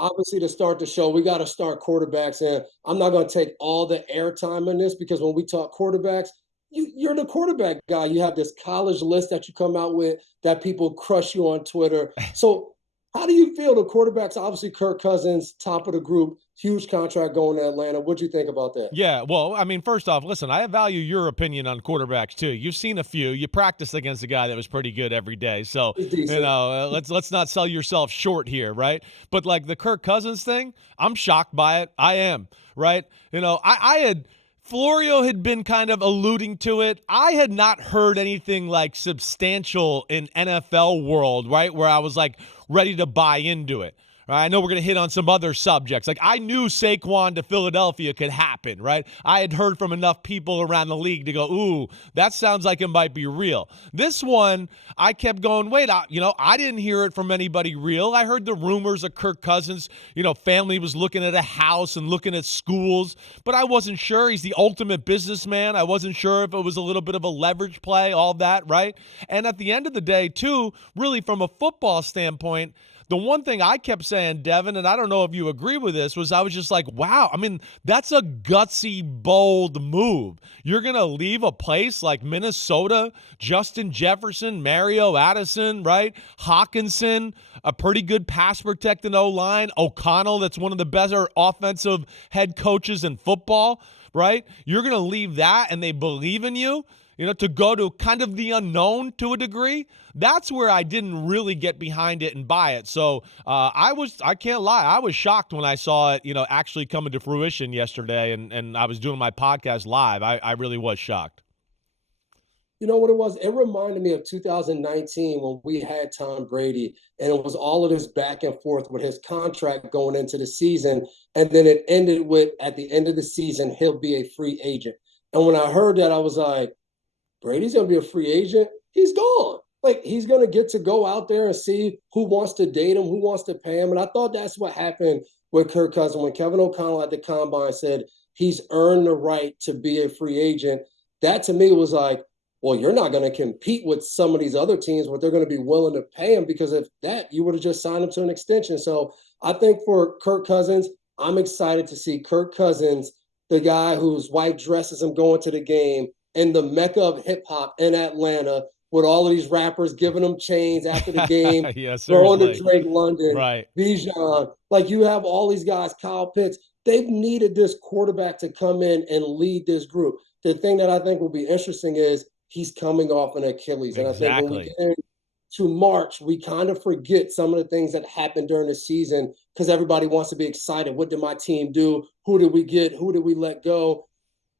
obviously to start the show, we got to start quarterbacks. And I'm not going to take all the airtime in this because when we talk quarterbacks, you're the quarterback guy. You have this college list that you come out with that people crush you on Twitter. So how do you feel the quarterbacks? Obviously, Kirk Cousins, top of the group, huge contract going to Atlanta. What do you think about that? Yeah, well, I mean, first off, listen, I value your opinion on quarterbacks too. You've seen a few. You practiced against a guy that was pretty good every day, so He's decent. let's not sell yourself short here, right? But like the Kirk Cousins thing, I'm shocked by it. I am, right? I had Florio had been kind of alluding to it. I had not heard anything like substantial in NFL world, right? Where I was like ready to buy into it. Right? I know we're going to hit on some other subjects. Like I knew Saquon to Philadelphia could happen, right? I had heard from enough people around the league to go, ooh, that sounds like it might be real. This one, I kept going, wait, I didn't hear it from anybody real. I heard the rumors of Kirk Cousins, family was looking at a house and looking at schools, but I wasn't sure. He's the ultimate businessman. I wasn't sure if it was a little bit of a leverage play, all that, right? And at the end of the day, too, really from a football standpoint, the one thing I kept saying, Devin, and I don't know if you agree with this, was I was just like, wow, I mean, that's a gutsy, bold move. You're going to leave a place like Minnesota, Justin Jefferson, Mario Addison, right? Hawkinson, a pretty good pass-protecting O-line. O'Connell, that's one of the better offensive head coaches in football, right? You're going to leave that and they believe in you? To go to kind of the unknown to a degree, that's where I didn't really get behind it and buy it. So I can't lie, I was shocked when I saw it, actually coming to fruition yesterday, and I was doing my podcast live. I really was shocked. You know what it was? It reminded me of 2019 when we had Tom Brady, and it was all of this back and forth with his contract going into the season. And then it ended with, at the end of the season, he'll be a free agent. And when I heard that, I was like, Brady's going to be a free agent. He's gone. Like, he's going to get to go out there and see who wants to date him, who wants to pay him. And I thought that's what happened with Kirk Cousins when Kevin O'Connell at the Combine said he's earned the right to be a free agent. That to me was like, well, you're not going to compete with some of these other teams, but they're going to be willing to pay him, because if that, you would have just signed him to an extension. So I think for Kirk Cousins, I'm excited to see Kirk Cousins, the guy whose wife dresses him going to the game, in the mecca of hip hop in Atlanta, with all of these rappers giving them chains after the game, Yeah, throwing to seriously. Drake London, Right. Bijan. Like, you have all these guys, Kyle Pitts. They've needed this quarterback to come in and lead this group. The thing that I think will be interesting is he's coming off an Achilles. And I think when we Exactly. get into March, we kind of forget some of the things that happened during the season because everybody wants to be excited. What did my team do? Who did we get? Who did we let go?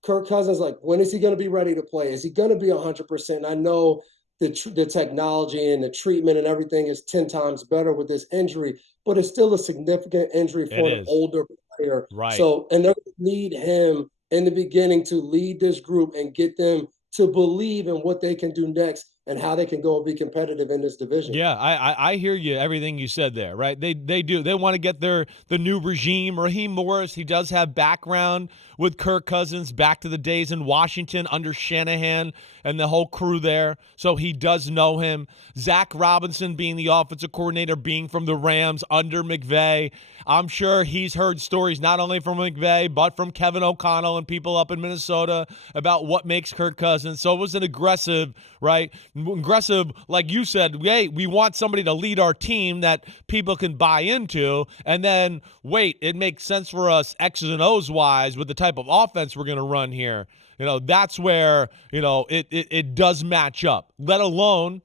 Kirk Cousins, like, when is he going to be ready to play? Is he going to be 100%? I know the technology and the treatment and everything is 10 times better with this injury, but it's still a significant injury It for an is. older player. Right. So, and they need him in the beginning to lead this group and get them to believe in what they can do next and how they can go and be competitive in this division. Yeah, I hear you, everything you said there, right? They do. They want to get the new regime. Raheem Morris, he does have background with Kirk Cousins back to the days in Washington under Shanahan and the whole crew there. So he does know him. Zach Robinson being the offensive coordinator, being from the Rams under McVay. I'm sure he's heard stories not only from McVay, but from Kevin O'Connell and people up in Minnesota about what makes Kirk Cousins. So it was an aggressive, right? Aggressive, like you said, hey, we want somebody to lead our team that people can buy into. And then, wait, it makes sense for us X's and O's wise with the type of offense we're going to run here. That's where, it does match up, let alone,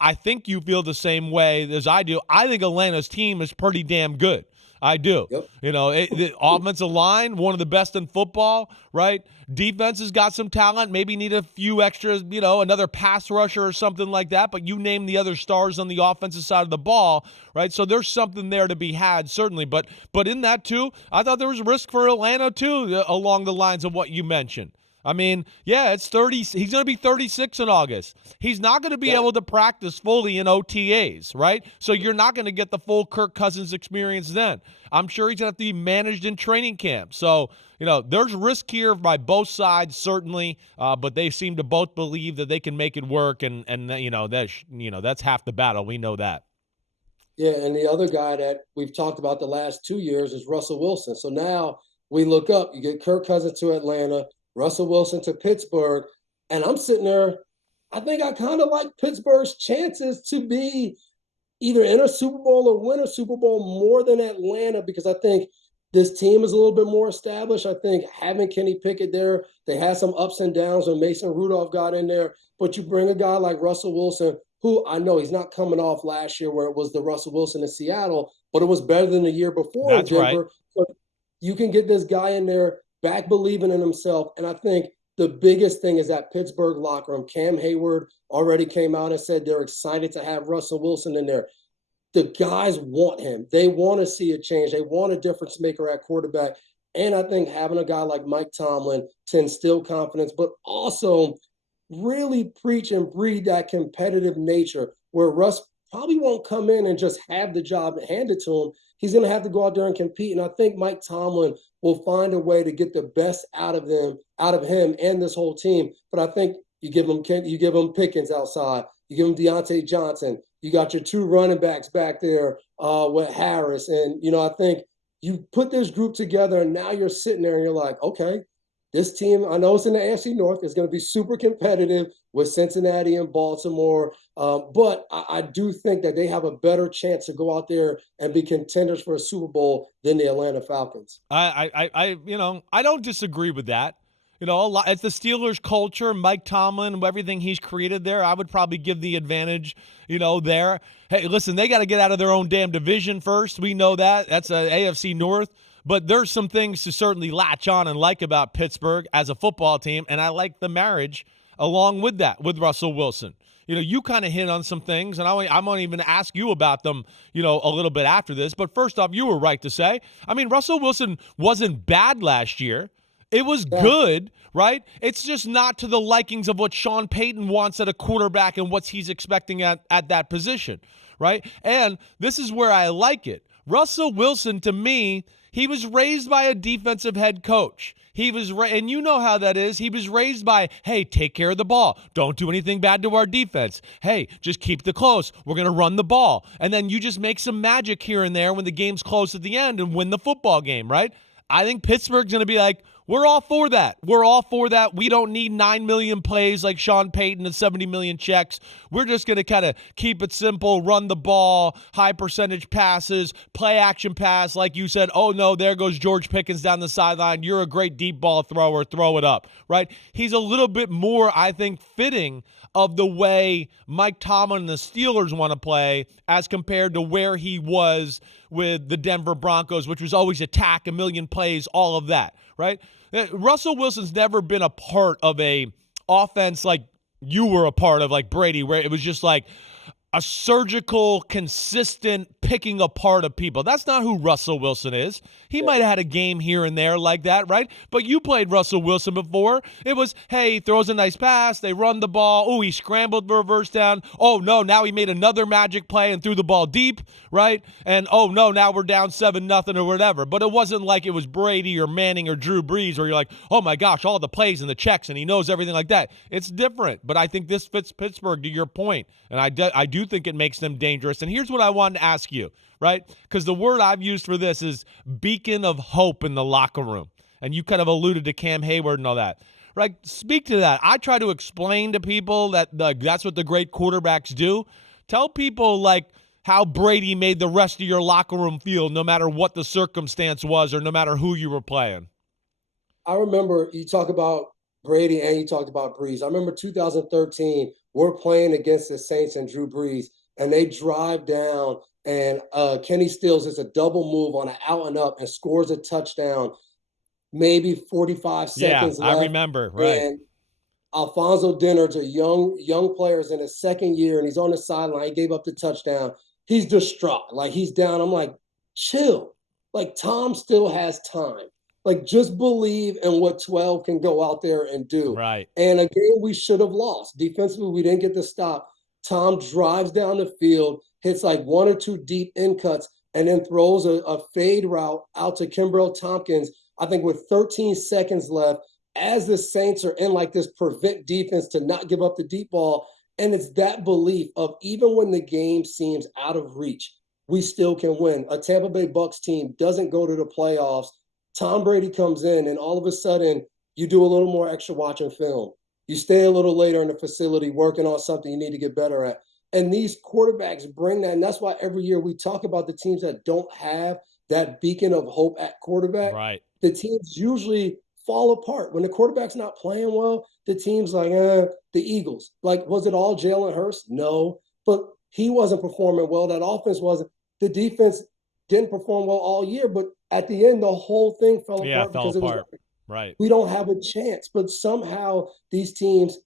I think you feel the same way as I do. I think Atlanta's team is pretty damn good. I do. Yep. The offensive line, one of the best in football, right? Defense has got some talent, maybe need a few extras, another pass rusher or something like that, but you name the other stars on the offensive side of the ball, right? So there's something there to be had, certainly. But in that, too, I thought there was risk for Atlanta, too, along the lines of what you mentioned. I mean, yeah, it's 30. He's going to be 36 in August. He's not going to be able to practice fully in OTAs, right? So you're not going to get the full Kirk Cousins experience then. I'm sure he's going to have to be managed in training camp. So, there's risk here by both sides, certainly, but they seem to both believe that they can make it work, and that's half the battle. We know that. Yeah, and the other guy that we've talked about the last 2 years is Russell Wilson. So now we look up, you get Kirk Cousins to Atlanta, Russell Wilson to Pittsburgh, and I'm sitting there. I think I kind of like Pittsburgh's chances to be either in a Super Bowl or win a Super Bowl more than Atlanta because I think this team is a little bit more established. I think having Kenny Pickett there, they had some ups and downs when Mason Rudolph got in there, but you bring a guy like Russell Wilson, who I know he's not coming off last year where it was the Russell Wilson in Seattle, but it was better than the year before in That's right. Denver. So you can get this guy in there back believing in himself. And I think the biggest thing is that Pittsburgh locker room. Cam Hayward already came out and said they're excited to have Russell Wilson in there. The guys want him. They want to see a change. They want a difference maker at quarterback. And I think having a guy like Mike Tomlin to instill confidence, but also really preach and breed that competitive nature where Russ probably won't come in and just have the job handed to him. He's going to have to go out there and compete. And I think Mike Tomlin will find a way to get the best out of him and this whole team. But I think you give him Pickens outside. You give him Deontay Johnson. You got your two running backs back there with Harris. And, I think you put this group together and now you're sitting there and you're like, okay, this team, I know it's in the AFC North, is going to be super competitive with Cincinnati and Baltimore. But I do think that they have a better chance to go out there and be contenders for a Super Bowl than the Atlanta Falcons. I don't disagree with that. It's the Steelers culture, Mike Tomlin, everything he's created there. I would probably give the advantage, there. Hey, listen, they got to get out of their own damn division first. We know that. That's a AFC North. But there's some things to certainly latch on and like about Pittsburgh as a football team, and I like the marriage along with that, with Russell Wilson. You kind of hit on some things, and I'm going to even ask you about them, a little bit after this. But first off, you were right to say, Russell Wilson wasn't bad last year. It was good, right? It's just not to the likings of what Sean Payton wants at a quarterback and what he's expecting at that position, right? And this is where I like it. Russell Wilson, to me, he was raised by a defensive head coach. And you know how that is. He was raised by, hey, take care of the ball. Don't do anything bad to our defense. Hey, just keep the close. We're going to run the ball. And then you just make some magic here and there when the game's close at the end and win the football game, right? I think Pittsburgh's going to be like, we're all for that. We're all for that. We don't need 9 million plays like Sean Payton and 70 million checks. We're just going to kind of keep it simple, run the ball, high percentage passes, play action pass. Like you said, oh no, there goes George Pickens down the sideline. You're a great deep ball thrower. Throw it up, right? He's a little bit more, I think, fitting of the way Mike Tomlin and the Steelers want to play as compared to where he was with the Denver Broncos, which was always attack, a million plays, all of that, right? Russell Wilson's never been a part of a offense like you were a part of, like Brady, where it was just like a surgical, consistent picking apart of people. That's not who Russell Wilson is. He might have had a game here and there like that, right? But you played Russell Wilson before. It was, hey, he throws a nice pass, they run the ball, oh, he scrambled for a first down, oh, no, now he made another magic play and threw the ball deep, right? And, oh, no, now we're down 7-0 or whatever. But it wasn't like it was Brady or Manning or Drew Brees where you're like, oh, my gosh, all the plays and the checks and he knows everything like that. It's different, but I think this fits Pittsburgh to your point, and I do think it makes them dangerous. And here's what I wanted to ask you, right? Because the word I've used for this is beacon of hope in the locker room. And you kind of alluded to Cam Hayward and all that, right? Speak to that. I try to explain to people that that's what the great quarterbacks do. Tell people like how Brady made the rest of your locker room feel no matter what the circumstance was or no matter who you were playing. I remember you talk about Brady and you talked about Brees. I remember 2013, we're playing against the Saints and Drew Brees, and they drive down, and Kenny Stills is a double move on an out and up and scores a touchdown, maybe 45 seconds left. I remember, right. And Alfonso Dennard's a young player in his second year, and he's on the sideline. He gave up the touchdown. He's distraught. Like, he's down. I'm like, chill. Like, Tom still has time. Like, just believe in what 12 can go out there and do. Right. And a game we should have lost. Defensively, we didn't get the stop. Tom drives down the field, hits like one or two deep in cuts, and then throws a fade route out to Kimbrell Tompkins, I think with 13 seconds left, as the Saints are in like this prevent defense to not give up the deep ball. And it's that belief of even when the game seems out of reach, we still can win. A Tampa Bay Bucks team doesn't go to the playoffs. Tom Brady comes in, and all of a sudden, you do a little more extra watching film. You stay a little later in the facility working on something you need to get better at. And these quarterbacks bring that. And that's why every year we talk about the teams that don't have that beacon of hope at quarterback. Right. The teams usually fall apart. When the quarterback's not playing well, the team's like, the Eagles. Like, was it all Jalen Hurts? No. But he wasn't performing well. That offense wasn't. The defense didn't perform well all year. But at the end, the whole thing fell apart because it was like, right. We don't have a chance. But somehow these teams,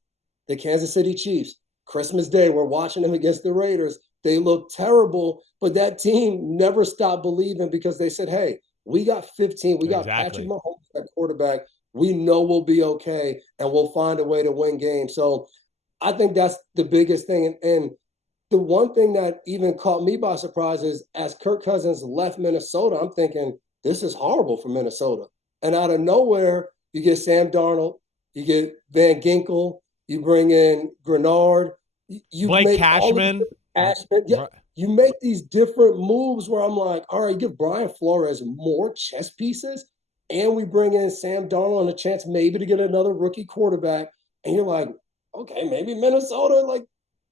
the Kansas City Chiefs, Christmas Day, we're watching them against the Raiders. They look terrible, but that team never stopped believing because they said, hey, we got 15. We got Patrick Mahomes at quarterback. We know we'll be okay, and we'll find a way to win games. So I think that's the biggest thing. And the one thing that even caught me by surprise is as Kirk Cousins left Minnesota, I'm thinking, this is horrible for Minnesota. And out of nowhere, you get Sam Darnold, you get Van Ginkel, you bring in Grenard, you Blake make Cashman. You make these different moves where I'm like, all right, you give Brian Flores more chess pieces, and we bring in Sam Darnold and a chance maybe to get another rookie quarterback. And you're like, okay, maybe Minnesota, like,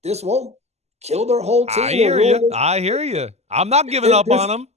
this won't kill their whole team. I hear you. I'm not giving up on them.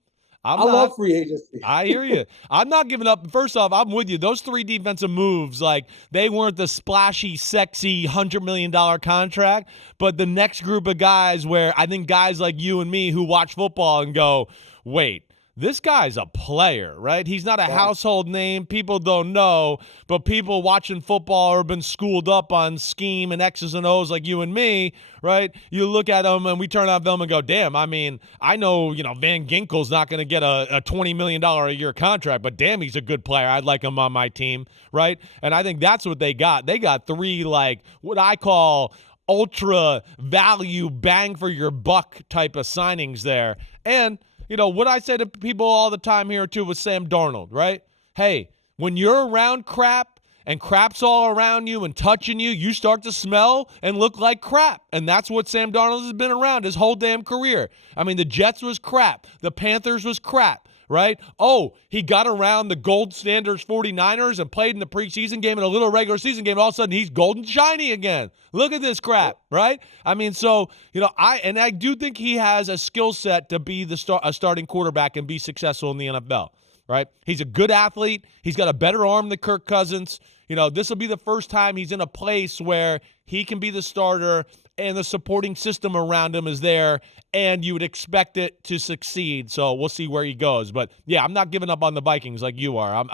I love free agency. I hear you. I'm not giving up. First off, I'm with you. Those 3 defensive moves, like, they weren't the splashy, sexy $100 million contract, but the next group of guys where I think guys like you and me who watch football and go, wait, this guy's a player, right? He's not a household name. People don't know, but people watching football have been schooled up on scheme and X's and O's like you and me, right? You look at them and we turn on film and go, damn, I mean, I know, Van Ginkel's not going to get a $20 million a year contract, but damn, he's a good player. I'd like him on my team, right? And I think that's what they got. They got 3, like, what I call ultra value bang for your buck type of signings there. And what I say to people all the time here, too, with Sam Darnold, right? Hey, when you're around crap and crap's all around you and touching you, you start to smell and look like crap. And that's what Sam Darnold has been around his whole damn career. I mean, the Jets was crap. The Panthers was crap, right? Oh, he got around the gold standards 49ers and played in the preseason game and a little regular season game. All of a sudden, he's golden shiny again. Look at this crap, right? I mean, so, I do think he has a skill set to be a starting quarterback and be successful in the NFL, right? He's a good athlete. He's got a better arm than Kirk Cousins. This will be the first time he's in a place where he can be the starter and the supporting system around him is there, and you would expect it to succeed. So we'll see where he goes. But, yeah, I'm not giving up on the Vikings like you are.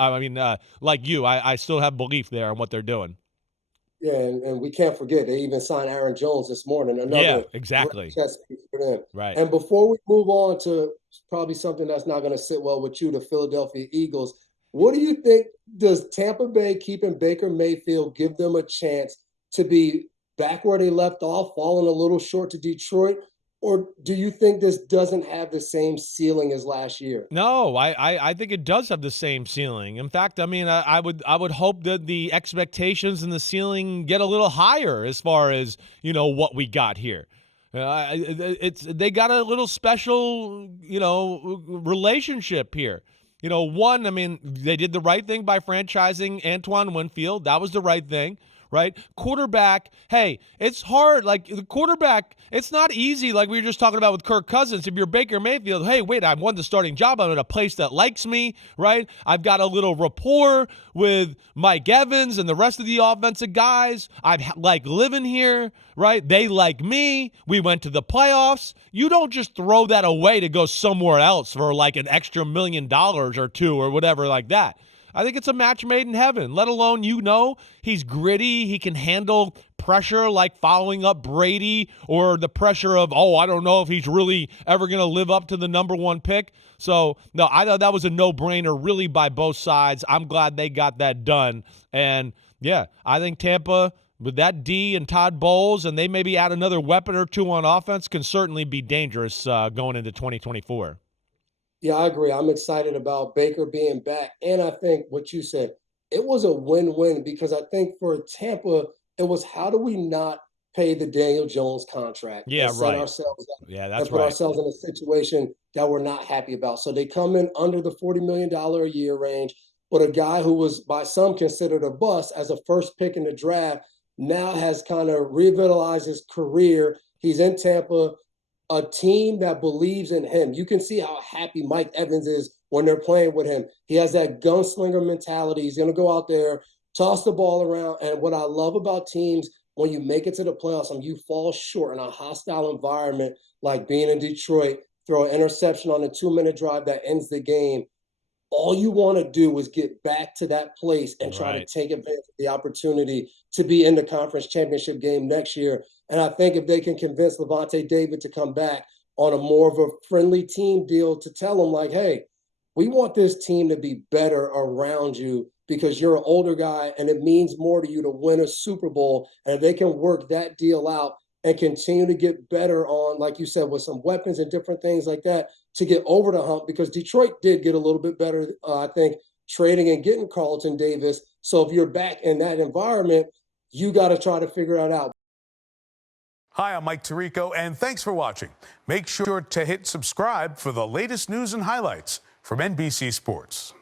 Like you, I still have belief there in what they're doing. Yeah, and we can't forget, they even signed Aaron Jones this morning. Another chess piece for them. Right. And before we move on to probably something that's not going to sit well with you, the Philadelphia Eagles, what do you think? Does Tampa Bay keeping Baker Mayfield give them a chance to be back where they left off, falling a little short to Detroit? Or do you think this doesn't have the same ceiling as last year? No, I think it does have the same ceiling. In fact, I mean, I would hope that the expectations and the ceiling get a little higher as far as, what we got here. They got a little special, relationship here. One, I mean, they did the right thing by franchising Antoine Winfield. That was the right thing. Right? Quarterback, hey, it's hard. Like, the quarterback, it's not easy like we were just talking about with Kirk Cousins. If you're Baker Mayfield, hey, wait, I've won the starting job. I'm at a place that likes me, right? I've got a little rapport with Mike Evans and the rest of the offensive guys. I like living here, right? They like me. We went to the playoffs. You don't just throw that away to go somewhere else for like an extra $1 million or $2 million or whatever like that. I think it's a match made in heaven, let alone, he's gritty. He can handle pressure like following up Brady or the pressure of, I don't know if he's really ever going to live up to the number 1 pick. So, no, I thought that was a no-brainer really by both sides. I'm glad they got that done. And, yeah, I think Tampa, with that D and Todd Bowles, and they maybe add another weapon or 2 on offense, can certainly be dangerous going into 2024. Yeah, I agree. I'm excited about Baker being back. And I think what you said, it was a win-win because I think for Tampa, it was how do we not pay the Daniel Jones contract Yeah, and set right. ourselves up Yeah, and that's put right. ourselves in a situation that we're not happy about. So they come in under the $40 million a year range, but a guy who was by some considered a bust as a first pick in the draft now has kind of revitalized his career. He's in Tampa, a team that believes in him. You can see how happy Mike Evans is when they're playing with him. He has that gunslinger mentality. He's going to go out there, toss the ball around. And what I love about teams when you make it to the playoffs and you fall short in a hostile environment like being in Detroit, throw an interception on a 2-minute drive that ends the game. All you want to do is get back to that place and try to Right. take advantage of the opportunity to be in the conference championship game next year. And I think if they can convince Levante David to come back on a more of a friendly team deal to tell them, like, hey, we want this team to be better around you because you're an older guy and it means more to you to win a Super Bowl. And if they can work that deal out and continue to get better on, like you said, with some weapons and different things like that to get over the hump, because Detroit did get a little bit better, I think, trading and getting Carlton Davis. So if you're back in that environment, you got to try to figure it out. Hi, I'm Mike Tirico, and thanks for watching. Make sure to hit subscribe for the latest news and highlights from NBC Sports.